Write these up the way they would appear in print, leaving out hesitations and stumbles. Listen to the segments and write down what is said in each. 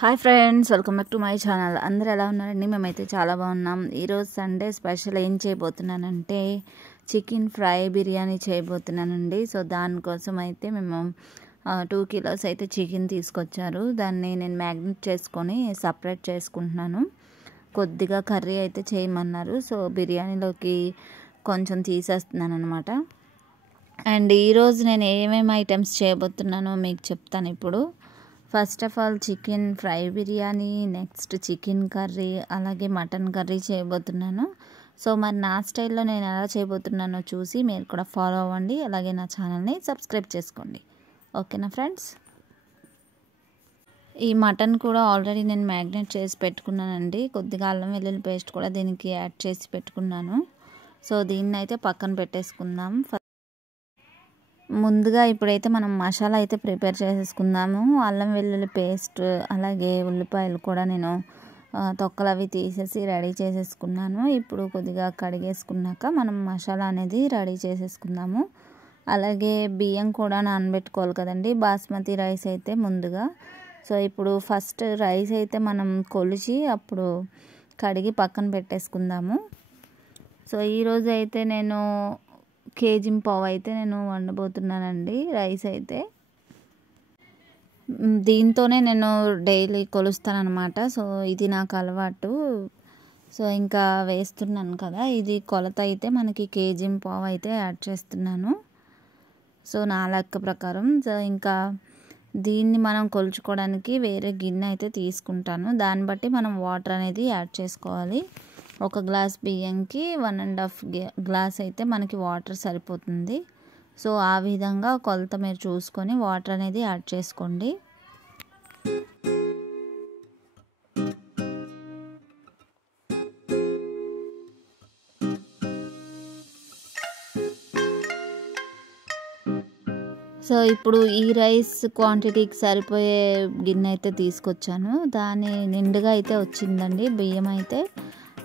Hi friends, welcome back to my channel. అందరూ ఎలా ఉన్నారండి? మేమైతే చాలా బాగున్నాం. ఈరోజు సండే స్పెషల్ ఏం చేయబోతున్నానంటే చికెన్ ఫ్రై బిర్యానీ చేయబోతున్నానండి. సో దానికోసం అయితే మేము 2 కిలోస్ అయితే చికెన్ తీసుకొచ్చారు. దాన్ని నేను మ్యాగ్నెట్ చేసుకొని సపరేట్ చేసుకుంటున్నాను. కొద్దిగా కర్రీ అయితే చేయమన్నారు. సో బిర్యానీలోకి కొంచెం తీసేస్తున్నాను అనమాట. అండ్ ఈరోజు నేను ఏమేమి ఐటమ్స్ చేయబోతున్నానో మీకు చెప్తాను ఇప్పుడు. First of all chicken fry biryani, next chicken curry, అలాగే మటన్ కర్రీ చేయబోతున్నాను. సో మరి నా స్టైల్లో నేను ఎలా చేయబోతున్నానో చూసి మీరు కూడా ఫాలో అవ్వండి. అలాగే నా ఛానల్ని సబ్స్క్రైబ్ చేసుకోండి. ఓకేనా ఫ్రెండ్స్? ఈ మటన్ కూడా ఆల్రెడీ నేను మ్యాగ్నేట్ చేసి పెట్టుకున్నానండి. కొద్దిగా అల్లం వెల్లుల్లి పేస్ట్ కూడా దీనికి యాడ్ చేసి పెట్టుకున్నాను. సో దీన్ని అయితే పక్కన పెట్టేసుకుందాం. ముందుగా ఇప్పుడైతే మనం మసాలా అయితే ప్రిపేర్ చేసేసుకుందాము. అల్లం వెల్లుల్లి పేస్ట్ అలాగే ఉల్లిపాయలు కూడా నేను తొక్కలు అవి తీసేసి రెడీ చేసేసుకున్నాను. ఇప్పుడు కొద్దిగా కడిగేసుకున్నాక మనం మసాలా అనేది రెడీ చేసేసుకుందాము. అలాగే బియ్యం కూడా నానబెట్టుకోవాలి కదండి, బాస్మతి రైస్ అయితే ముందుగా. సో ఇప్పుడు ఫస్ట్ రైస్ అయితే మనం కొలిచి అప్పుడు కడిగి పక్కన పెట్టేసుకుందాము. సో ఈరోజు అయితే నేను కేజీ పావు అయితే నేను వండబోతున్నానండి రైస్ అయితే. దీంతోనే నేను డైలీ కొలుస్తాను అనమాట. సో ఇది నాకు అలవాటు. సో ఇంకా వేస్తున్నాను కదా, ఇది కొలత అయితే మనకి కేజీ పావు అయితే యాడ్ చేస్తున్నాను. సో నా లెక్క ప్రకారం. సో ఇంకా దీన్ని మనం కొలుచుకోవడానికి వేరే గిన్నె అయితే తీసుకుంటాను. దాన్ని బట్టి మనం వాటర్ అనేది యాడ్ చేసుకోవాలి. 1 గ్లాస్ బియ్యంకి 1.5 గ్లాస్ అయితే మనకి వాటర్ సరిపోతుంది. సో ఆ విధంగా కొలత మీరు చూసుకొని వాటర్ అనేది యాడ్ చేసుకోండి. సో ఇప్పుడు ఈ రైస్ క్వాంటిటీకి సరిపోయే గిన్నె అయితే తీసుకొచ్చాను. దాని నిండుగా అయితే వచ్చిందండి బియ్యం అయితే.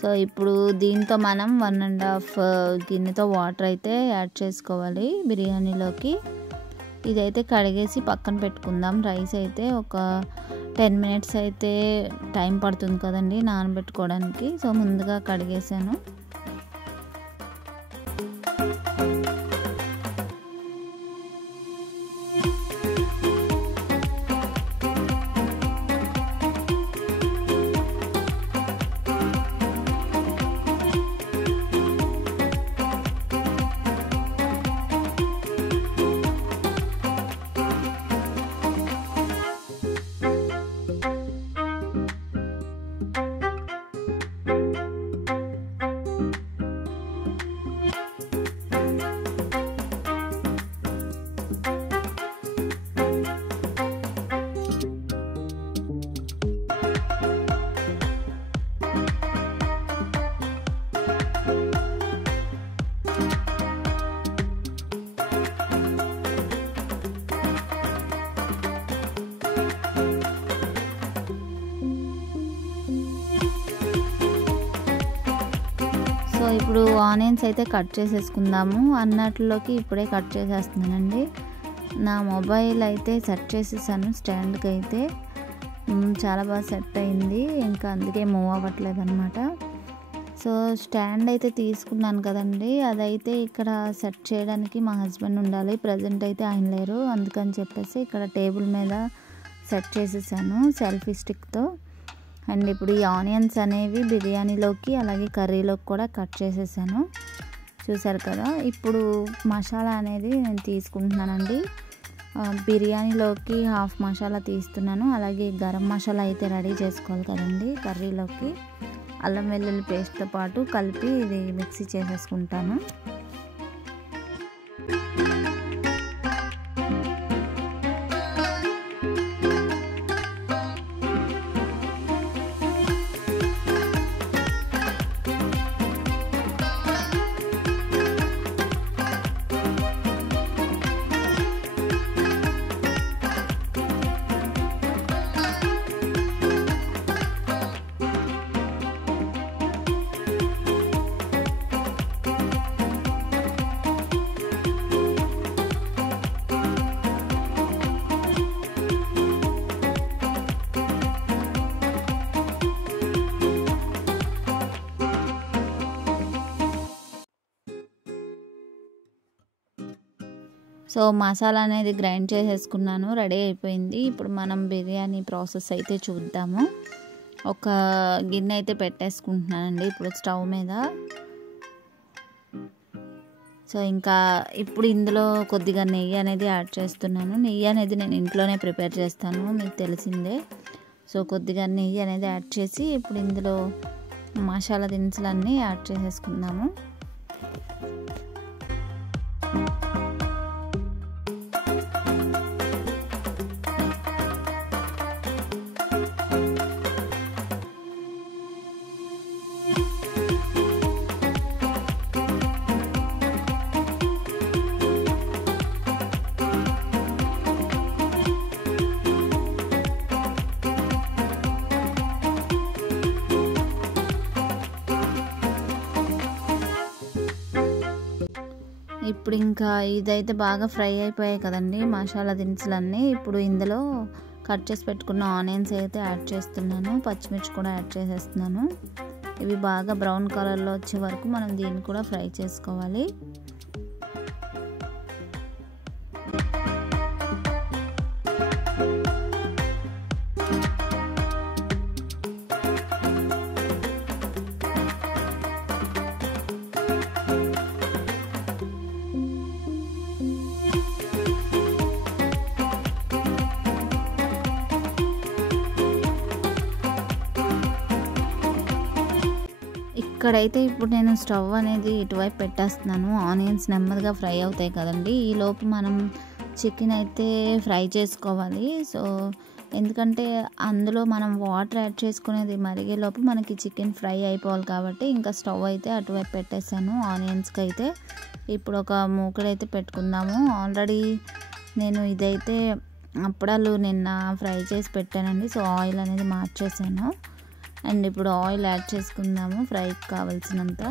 సో ఇప్పుడు దీంతో మనం 1.5 గిన్నెతో వాటర్ అయితే యాడ్ చేసుకోవాలి బిర్యానీలోకి. ఇదైతే కడిగేసి పక్కన పెట్టుకుందాం. రైస్ అయితే ఒక 10 మినిట్స్ అయితే టైం పడుతుంది కదండి నానబెట్టుకోవడానికి. సో ముందుగా కడిగేసాను. సో ఇప్పుడు ఆనియన్స్ అయితే కట్ చేసేసుకుందాము. అన్నట్లోకి ఇప్పుడే కట్ చేసేస్తున్నానండి. నా మొబైల్ అయితే సెట్ చేసేసాను స్టాండ్కి అయితే. చాలా బాగా సెట్ అయింది. ఇంకా అందుకే మూవ్ అవ్వట్లేదు అనమాట. సో స్టాండ్ అయితే తీసుకున్నాను కదండి, అదైతే ఇక్కడ సెట్ చేయడానికి మా హస్బెండ్ ఉండాలి. ప్రజెంట్ అయితే ఆయన లేరు. అందుకని చెప్పేసి ఇక్కడ టేబుల్ మీద సెట్ చేసేసాను సెల్ఫీ స్టిక్తో. అండ్ ఇప్పుడు ఈ ఆనియన్స్ అనేవి బిర్యానీలోకి అలాగే కర్రీలోకి కూడా కట్ చేసేసాను. చూసారు కదా. ఇప్పుడు మసాలా అనేది నేను తీసుకుంటున్నానండి. బిర్యానీలోకి హాఫ్ మసాలా తీస్తున్నాను. అలాగే గరం మసాలా అయితే రెడీ చేసుకోవాలి కదండి కర్రీలోకి. అల్లం వెల్లుల్లి పేస్ట్తో పాటు కలిపి ఇది మిక్సీ చేసేసుకుంటాను. సో మసాలా అనేది గ్రైండ్ చేసేసుకున్నాను, రెడీ అయిపోయింది. ఇప్పుడు మనం బిర్యానీ ప్రాసెస్ అయితే చూద్దాము. ఒక గిన్నె అయితే పెట్టేసుకుంటున్నానండి ఇప్పుడు స్టవ్ మీద. సో ఇంకా ఇప్పుడు ఇందులో కొద్దిగా నెయ్యి అనేది యాడ్ చేస్తున్నాను. నెయ్యి అనేది నేను ఇంట్లోనే ప్రిపేర్ చేస్తాను, మీకు తెలిసిందే. సో కొద్దిగా నెయ్యి అనేది యాడ్ చేసి ఇప్పుడు ఇందులో మసాలా దినుసులన్నీ యాడ్ చేసేసుకుందాము. ఇప్పుడు ఇంకా ఇదైతే బాగా ఫ్రై అయిపోయాయి కదండి మసాలా దినుసులన్నీ. ఇప్పుడు ఇందులో కట్ చేసి పెట్టుకున్న ఆనియన్స్ అయితే యాడ్ చేస్తున్నాను, పచ్చిమిర్చి కూడా యాడ్ చేసేస్తున్నాను. ఇవి బాగా బ్రౌన్ కలర్లో వచ్చే వరకు మనం దీన్ని కూడా ఫ్రై చేసుకోవాలి. ఇక్కడైతే ఇప్పుడు నేను స్టవ్ అనేది ఇటువైపు పెట్టేస్తున్నాను. ఆనియన్స్ నెమ్మదిగా ఫ్రై అవుతాయి కదండి, ఈ లోపు మనం చికెన్ అయితే ఫ్రై చేసుకోవాలి. సో ఎందుకంటే అందులో మనం వాటర్ యాడ్ చేసుకునేది మరిగే లోపు మనకి చికెన్ ఫ్రై అయిపోవాలి కాబట్టి ఇంకా స్టవ్ అయితే అటువైపు పెట్టేసాను. ఆనియన్స్కి అయితే ఇప్పుడు ఒక మూకుడైతే పెట్టుకుందాము. ఆల్రెడీ నేను ఇదైతే అప్పడాలు నిన్న ఫ్రై చేసి పెట్టానండి. సో ఆయిల్ అనేది మార్చేసాను. అండ్ ఇప్పుడు ఆయిల్ యాడ్ చేసుకుందాము ఫ్రైకి కావాల్సినంత.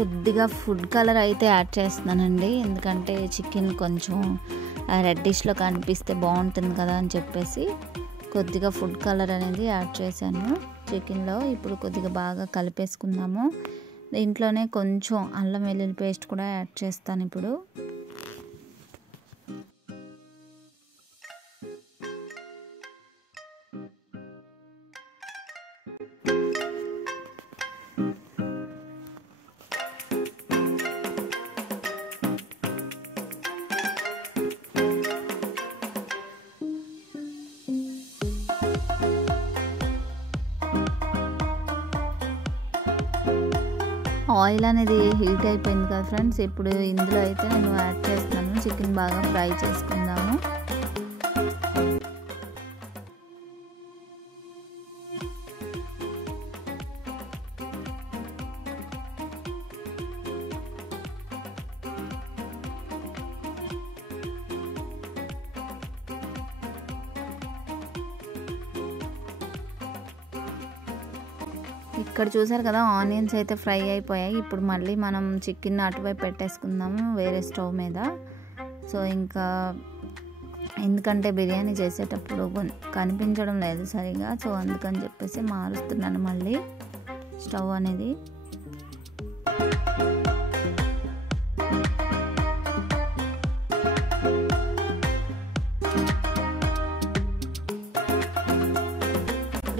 కొద్దిగా ఫుడ్ కలర్ అయితే యాడ్ చేస్తున్నానండి, ఎందుకంటే చికెన్ కొంచెం రెడ్డిష్లో కనిపిస్తే బాగుంటుంది కదా అని చెప్పేసి కొద్దిగా ఫుడ్ కలర్ అనేది యాడ్ చేశాను చికెన్లో. ఇప్పుడు కొద్దిగా బాగా కలిపేసుకుందాము. దీంట్లోనే కొంచెం అల్లం వెల్లుల్లి పేస్ట్ కూడా యాడ్ చేస్తాను ఇప్పుడు. ఆయిల్ అనేది హీట్ అయిపోయింది కదా ఫ్రెండ్స్, ఇప్పుడు ఇందులో అయితే నేను యాడ్ చేస్తున్నాను. చికెన్ బాగా ఫ్రై చేసుకుందాము. ఇక్కడ చూసారు కదా ఆనియన్స్ అయితే ఫ్రై అయిపోయాయి. ఇప్పుడు మళ్ళీ మనం చికెన్ అటువైపు పెట్టేసుకుందాము వేరే స్టవ్ మీద. సో ఇంకా ఎందుకంటే బిర్యానీ చేసేటప్పుడు కనిపించడం లేదు సరిగా, సో అందుకని చెప్పేసి మారుస్తున్నాను మళ్ళీ స్టవ్ అనేది.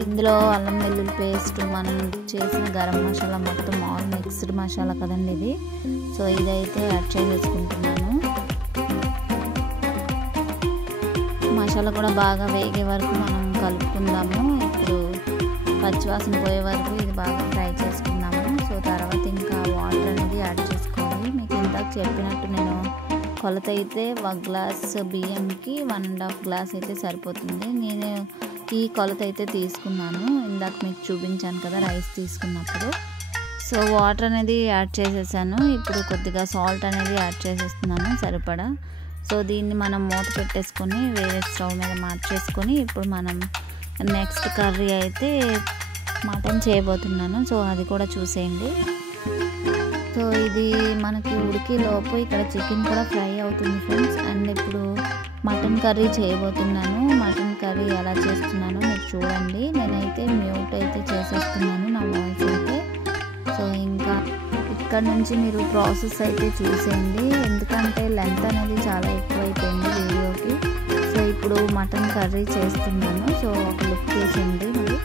ఇందులో అల్లం వెల్లుల్లి పేస్ట్, మనం చేసిన గరం మసాలా, మొత్తం ఆల్ మిక్స్డ్ మసాలా కదండి ఇది. సో ఇదైతే యాడ్ చేసేసుకుంటున్నాను. మసాలా కూడా బాగా వేగే వరకు మనం కలుపుకుందాము. ఇప్పుడు పచ్చివాసన పోయే వరకు ఇది బాగా ఫ్రై చేసుకుందాము. సో తర్వాత ఇంకా వాటర్ అనేది యాడ్ చేసుకోవాలి. మీకు ఇందాక చెప్పినట్టు నేను కొలత అయితే 1 గ్లాస్ బియ్యంకి 1.5 గ్లాస్ అయితే సరిపోతుంది. నేను ఈ కొలత అయితే తీసుకున్నాను. ఇందాక మీకు చూపించాను కదా రైస్ తీసుకున్నప్పుడు. సో వాటర్ అనేది యాడ్ చేసేసాను. ఇప్పుడు కొద్దిగా సాల్ట్ అనేది యాడ్ చేసేస్తున్నాను సరిపడా. సో దీన్ని మనం మూత పెట్టేసుకొని వేరే స్టవ్ మీద మార్చేసుకొని ఇప్పుడు మనం నెక్స్ట్ కర్రీ అయితే మటన్ చేయబోతున్నాను. సో అది కూడా చూసేయండి. సో ఇది మనకి ఉడికేలోపు ఇక్కడ చికెన్ కూడా ఫ్రై అవుతుంది ఫ్రెండ్స్. అండ్ ఇప్పుడు మటన్ కర్రీ చేయబోతున్నాను. మటన్ కర్రీ ఎలా చేస్తున్నానో మీరు చూడండి. నేనైతే మ్యూట్ అయితే చేసేస్తున్నాను నా వాయిస్ అయితే. సో ఇంకా ఇక్కడ నుంచి మీరు ప్రాసెస్ అయితే చూసేయండి, ఎందుకంటే లెంత్ అనేది చాలా ఎక్కువైపోయింది వీడియోకి. సో ఇప్పుడు మటన్ కర్రీ చేస్తున్నాను. సో ఒక లుక్ చేసేయండి మరి.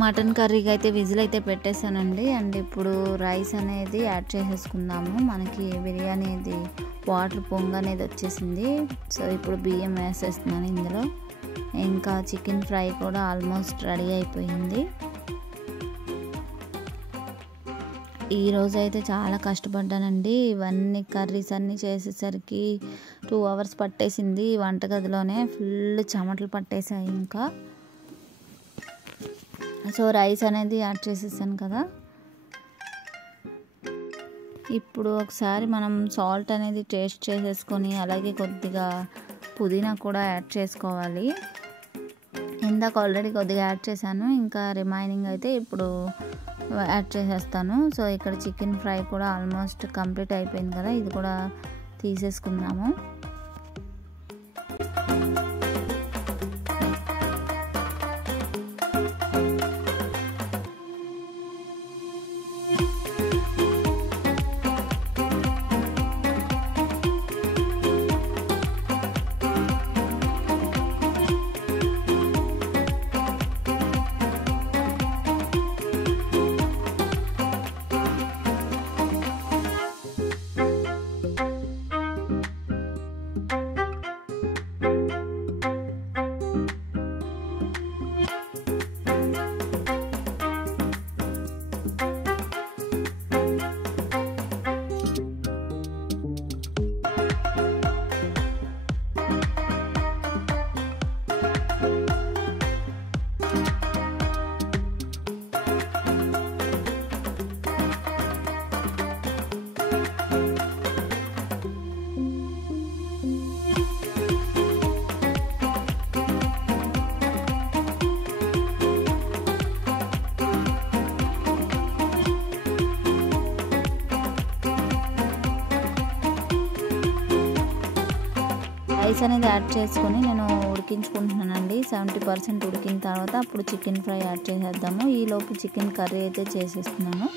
మటన్ కర్రీకి అయితే విజిల్ అయితే పెట్టేశానండి. అండ్ ఇప్పుడు రైస్ అనేది యాడ్ చేసేసుకుందాము. మనకి బిర్యానీ అనేది వాటర్ పొంగు అనేది వచ్చేసింది. సో ఇప్పుడు బియ్యం వేసేస్తున్నాను ఇందులో. ఇంకా చికెన్ ఫ్రై కూడా ఆల్మోస్ట్ రెడీ అయిపోయింది. ఈరోజు అయితే చాలా కష్టపడ్డానండి. ఇవన్నీ కర్రీస్ అన్నీ చేసేసరికి 2 hours పట్టేసింది. వంటగదిలోనే ఫుల్ చెమటలు పట్టేసాయి. ఇంకా సో రైస్ అనేది యాడ్ చేసేసాను కదా. ఇప్పుడు ఒకసారి మనం సాల్ట్ అనేది టేస్ట్ చేసేసుకొని అలాగే కొద్దిగా పుదీనా కూడా యాడ్ చేసుకోవాలి. ఇందాక ఆల్రెడీ కొద్దిగా యాడ్ చేశాను, ఇంకా రిమైనింగ్ అయితే ఇప్పుడు యాడ్ చేసేస్తాను. సో ఇక్కడ చికెన్ ఫ్రై కూడా ఆల్మోస్ట్ కంప్లీట్ అయిపోయింది కదా, ఇది కూడా తీసేసుకుందాము. రైస్ అనేది యాడ్ చేసుకొని నేను ఉడికించుకుంటున్నానండి. 70% ఉడికిన తర్వాత అప్పుడు చికెన్ ఫ్రై యాడ్ చేసేద్దాము. ఈలోపు చికెన్ కర్రీ అయితే చేసేస్తున్నాను.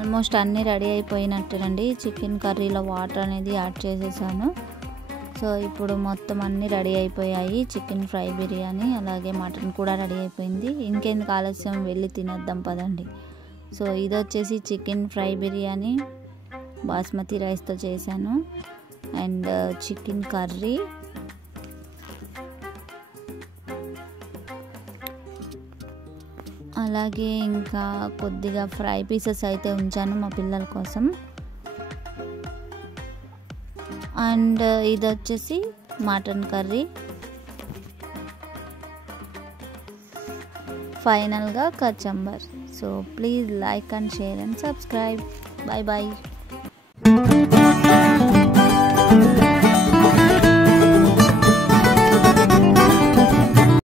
ఆల్మోస్ట్ అన్నీ రెడీ అయిపోయినట్టేనండి. చికెన్ కర్రీలో వాటర్ అనేది యాడ్ చేసేసాను. సో ఇప్పుడు మొత్తం అన్నీ రెడీ అయిపోయాయి. చికెన్ ఫ్రై బిర్యానీ అలాగే మటన్ కూడా రెడీ అయిపోయింది. ఇంకెందుకు ఆలస్యం, వెళ్ళి తినేద్దాం పదండి. సో ఇది వచ్చేసి చికెన్ ఫ్రై బిర్యానీ బాస్మతి రైస్తో చేశాను. అండ్ చికెన్ కర్రీ, అలాగే ఇంకా కొద్దిగా ఫ్రై పీసెస్ అయితే ఉంచాను మా పిల్లల కోసం. అండ్ ఇది వచ్చేసి మటన్ కర్రీ. ఫైనల్గా kachumber. So please like and share and subscribe. Bye bye.